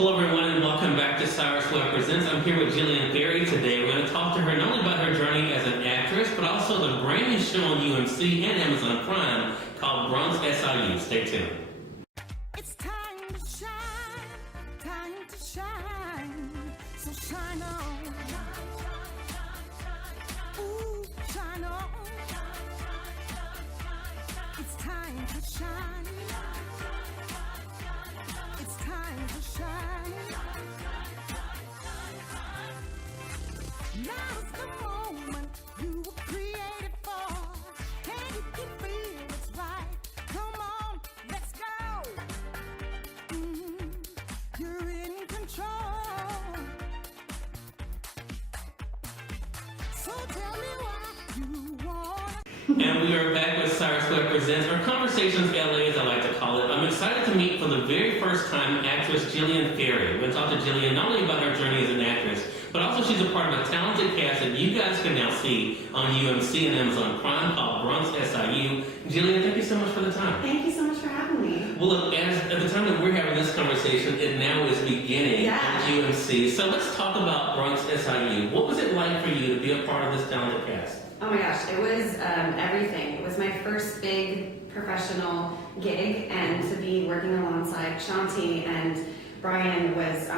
Hello everyone and welcome back to Cyrus Webb Presents. I'm here with Jillian Ferry today. We're going to talk to her not only about her journey as an actress, but also the brand new show on UMC and Amazon Prime called BRONX SIU. Stay tuned. It's time to shine, time to shine, so shine on. Ooh, shine on. It's time to shine. It's time to shine. Now's the moment you were created for. Can you feel it's right? Come on, let's go. You're in control. So tell me why you want. And we are back with Cyrus Webb Presents, or Conversations LA as I like to call it. I'm excited to meet for the very first time actress Jillian Ferry. We're going to talk to Jillian not only about her journey as an actress, but also she's a part of a talented cast that you guys can now see on UMC and Amazon Prime called BRONX SIU. Jillian, thank you so much for the time. Thank you so much for having me. Well, look, at the time that we're having this conversation, it now is beginning at UMC. So let's talk about BRONX SIU. What was it like for you to be a part of this talented cast? Oh my gosh, it was everything. It was my first big professional gig, and to be working alongside Shanti and Brian was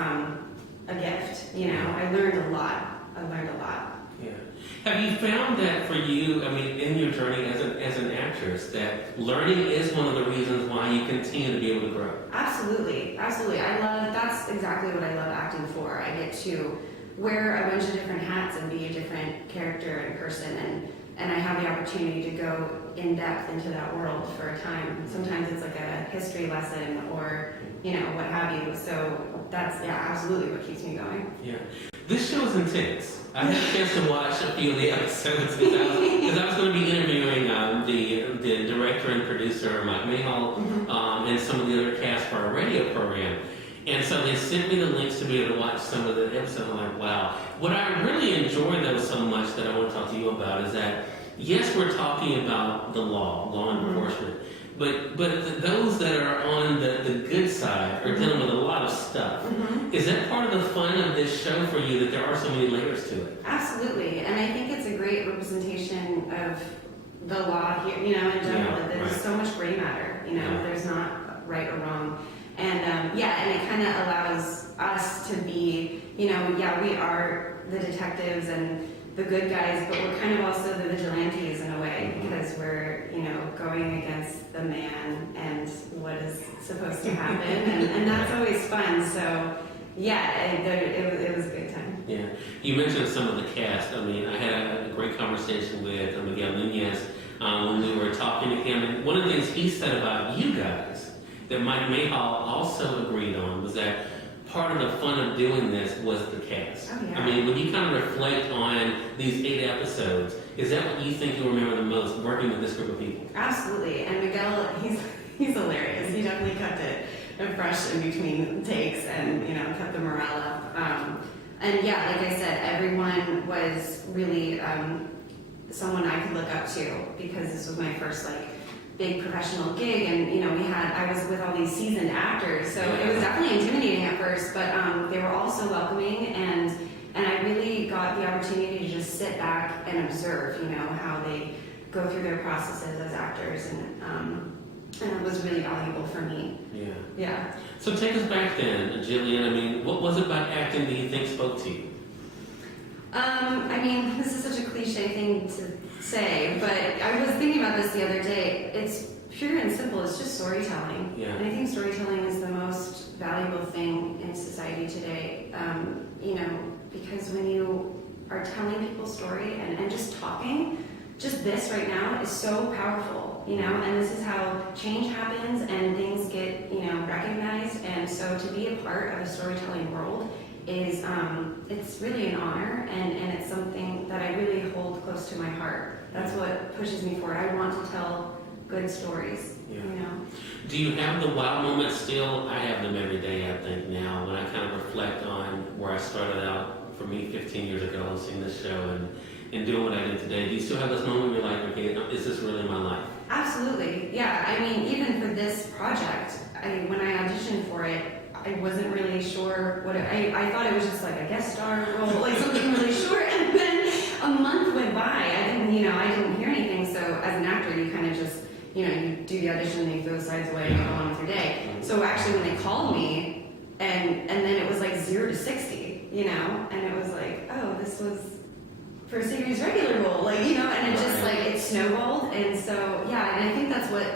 a gift. You know, I learned a lot. Yeah. Have you found that for you, I mean, in your journey as an actress, that learning is one of the reasons why you continue to be able to grow? Absolutely. That's exactly what I love acting for. I get to wear a bunch of different hats and be a different character and person, and I have the opportunity to go in depth into that world for a time. Sometimes it's like a history lesson or, you know, what have you. So that's, absolutely what keeps me going. Yeah. This show is intense. I had a chance to watch a few of the episodes because I was going to be interviewing the director and producer, Mike Mayhall, and some of the other cast for our radio program. And so they sent me the links to be able to watch some of the episodes. I'm like, wow. What I really enjoyed though so much that I want to talk to you about is that, yes, we're talking about the law enforcement, but those that are on the good side are dealing with a lot of stuff. Is that part of the fun of this show for you, that there are so many layers to it? Absolutely, and I think it's a great representation of the law here, you know, in general. There's so much gray matter, you know, there's not right or wrong. And and it kind of allows us to be, you know, we are the detectives and the good guys, but we're kind of also the vigilantes in a way, because we're, you know, going against the man and what is supposed to happen, and that's always fun. So it was a good time. Yeah, you mentioned some of the cast. I mean, I had a great conversation with Miguel Nunez when we were talking to him, and one of the things he said about you guys that Mike Mayhall also agreed on was that part of the fun of doing this was the cast. Oh, yeah. I mean, when you kind of reflect on these 8 episodes, is that what you think you remember the most, working with this group of people? Absolutely, and Miguel, he's hilarious. He definitely kept it fresh in between takes, and, you know, kept the morale up. And yeah, like I said, everyone was really someone I could look up to, because this was my first big professional gig, and you know, I was with all these seasoned actors, so it was definitely intimidating at first, but they were all so welcoming, and I really got the opportunity to just sit back and observe, you know, how they go through their processes as actors, and it was really valuable for me. Yeah. So take us back then, Jillian. I mean, what was it about acting that you think spoke to you? I mean, this is such a cliche thing to say, but I was thinking about this the other day. It's pure and simple. It's just storytelling. Yeah. And I think storytelling is the most valuable thing in society today. You know, because when you are telling people's story and just talking, just this right now is so powerful, you know, and this is how change happens and things get, you know, recognized. And so to be a part of a storytelling world is it's really an honor, and it's something that I really hold close to my heart. That's what pushes me forward. I want to tell good stories, you know. Do you have the wow moments still? I have them every day, I think, now, when I kind of reflect on where I started out, for me, 15 years ago, hosting this show and doing what I do today. Do you still have this moment where you're like, okay, is this really my life? Absolutely, yeah. I mean, even for this project, when I auditioned for it, I wasn't really sure I thought it was just like a guest star role, like something really short. And then a month went by. I didn't hear anything. So as an actor, you kind of just, you do the audition, and you throw the sides away, and you go on with your day. So actually, when they called me, and then it was like 0 to 60, and it was like, oh, this was for a series regular role, and it just like it snowballed. And so yeah, and I think that's what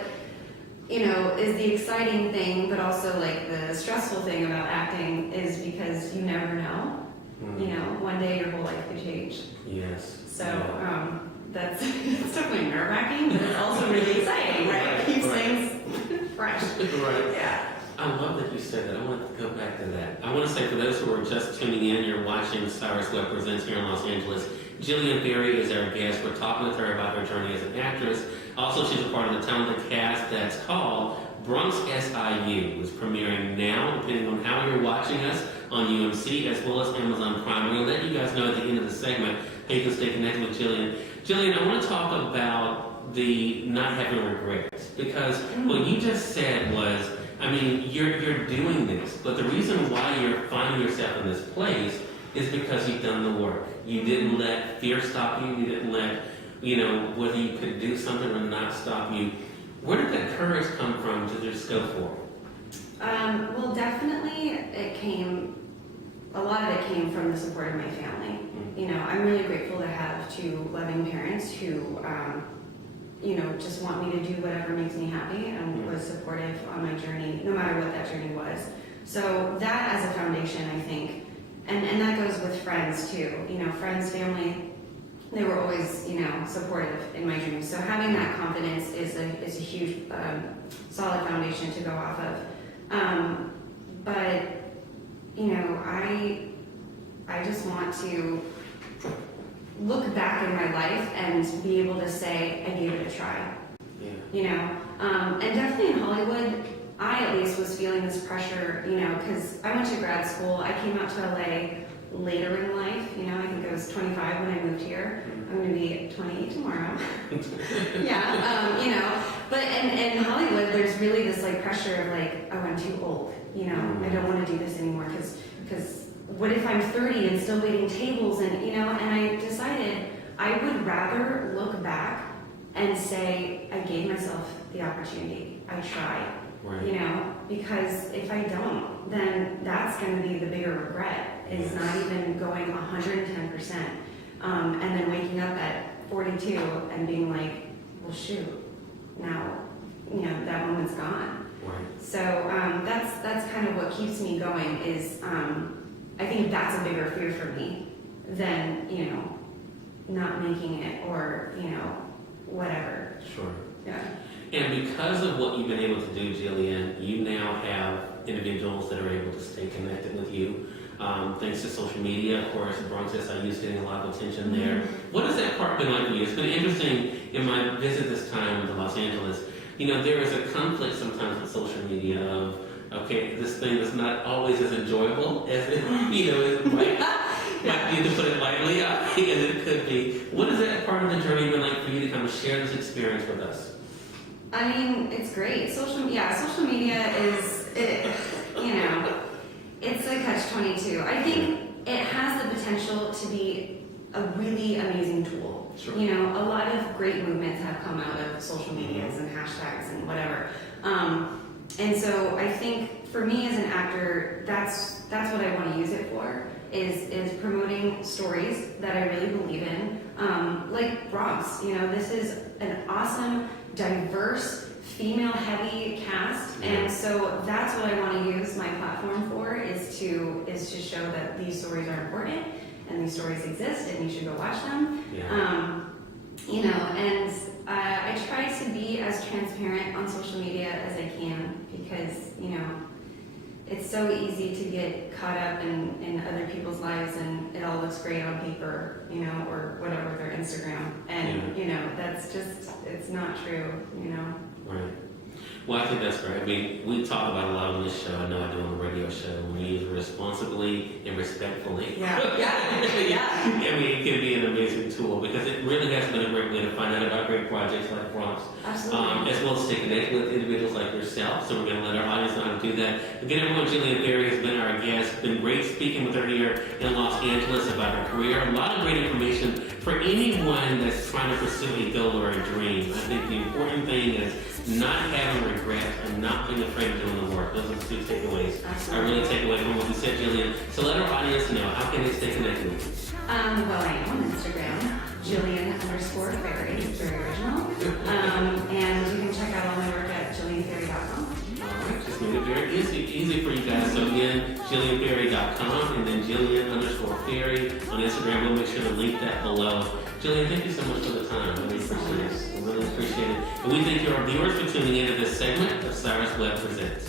is the exciting thing, but also like the stressful thing about acting is because you never know. One day your whole life could change. Yes. So that's it's definitely nerve-wracking, but it's also really exciting, right? It keeps things fresh. Right. Yeah. I love that you said that. I want to go back to that. I want to say, for those who are just tuning in, you're watching Cyrus Webb Presents here in Los Angeles. Jillian Ferry is our guest. We're talking with her about her journey as an actress. Also, she's a part of the talented cast that's called BRONX SIU. It's premiering now, depending on how you're watching us, on UMC as well as Amazon Prime. We're going to let you guys know at the end of the segment how you can stay connected with Jillian. Jillian, I want to talk about the not having regrets, because what you just said was, you're doing this, but the reason why you're finding yourself in this place is because you've done the work. You didn't let fear stop you. You didn't let, whether you could do something or not stop you. Where did that courage come from to just go for it? Well, definitely a lot of it came from the support of my family. I'm really grateful to have two loving parents who, just want me to do whatever makes me happy and was supportive on my journey, no matter what that journey was. So that as a foundation, I think, and that goes with friends too. Friends, family, they were always, supportive in my dreams. So having that confidence is a huge, solid foundation to go off of. But I just want to look back in my life and be able to say I gave it a try. Yeah. And definitely in Hollywood, I at least was feeling this pressure, because I went to grad school. I came out to LA later in life. I think I was 25 when I moved here. I'm going to be 28 tomorrow. Yeah, but in Hollywood, there's really this like pressure of like, oh, I'm too old. I don't want to do this anymore because what if I'm 30 and still waiting tables and and I decided I would rather look back and say I gave myself the opportunity. I tried. Right. Because if I don't, then that's going to be the bigger regret, is not even going 110%. And then waking up at 42 and being like, well, shoot, now, that moment's gone. Right. So that's kind of what keeps me going is, I think that's a bigger fear for me than, not making it or, whatever. Sure. Yeah. And because of what you've been able to do, Jillian, you now have individuals that are able to stay connected with you. Thanks to social media, of course, BRONX SIU is getting a lot of attention there. What has that part been like for you? It's been interesting in my visit this time to Los Angeles. There is a conflict sometimes with social media of, okay, this thing is not always as enjoyable as it, it might be, to put it lightly, and it could be. What has that part of the journey been like for you to kind of share this experience with us? It's great. Social media is, it's a catch-22. I think it has the potential to be a really amazing tool. Sure. A lot of great movements have come out of social medias and hashtags and whatever. And so I think for me as an actor, that's what I want to use it for, is promoting stories that I really believe in. Like BRONX, this is an awesome, diverse, female-heavy cast, and so that's what I want to use my platform for, is to show that these stories are important and these stories exist and you should go watch them. Yeah. And I try to be as transparent on social media as I can because it's so easy to get caught up in other people's lives and it all looks great on paper, or whatever, their Instagram, and that's just, it's not true. Right. Well, I think that's great. I mean, we talk about a lot on this show. I know I do on the radio show. When we use it responsibly and respectfully. Yeah. I mean, it can be an amazing tool because it really has been a great way to find out about great projects like BRONX. Absolutely. As well as stay connected with individuals like yourself. So we're going to let our audience know how to do that. Again, everyone, Jillian Ferry has been our guest. It's been great speaking with her here in Los Angeles about her career. A lot of great information for anyone that's trying to pursue a goal or a dream. I think the important thing is not having regrets and not being afraid of doing the work. Those are the two takeaways I really take away from what you said, Jillian. So let our audience know, how can they stay connected with you? Well, I am on Instagram, Jillian_Ferry, very original. And you can check out all my work at JillianFerry.com. Alright, just make it very easy for you guys. So again, JillianFerry.com and then Jillian_Ferry on Instagram. We'll make sure to link that below. Jillian, thank you so much for the time. I really appreciate it. I really appreciate it. And we thank our viewers for tuning in to this segment of Cyrus Webb Presents.